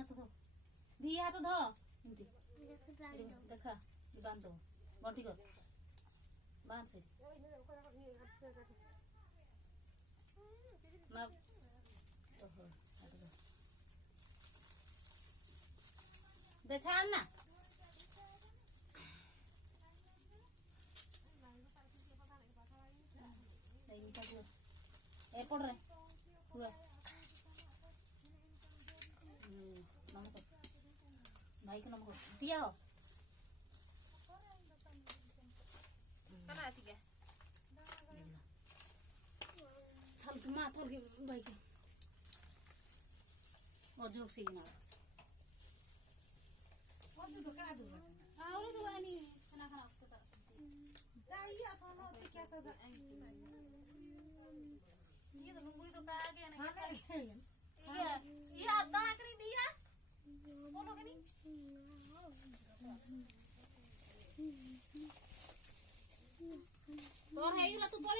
हाथ धो दी हाथ धो एमती देखा बांध दो गंठी कर बांध से ना ओहो दे छाड़ ना ए पड़ रहे हुआ नमक भाई को नमक दिया हो कना आसी के थल के मां थल के भाई के ओजोक सी ना ओजो तो का दो और तो वानी खाना खाना को दाइया सोनो ते क्या तो ये तो मुंगरी तो का आ गया ना ये आधा करी दिया बोलो के नहीं तो है ये तू बड़ी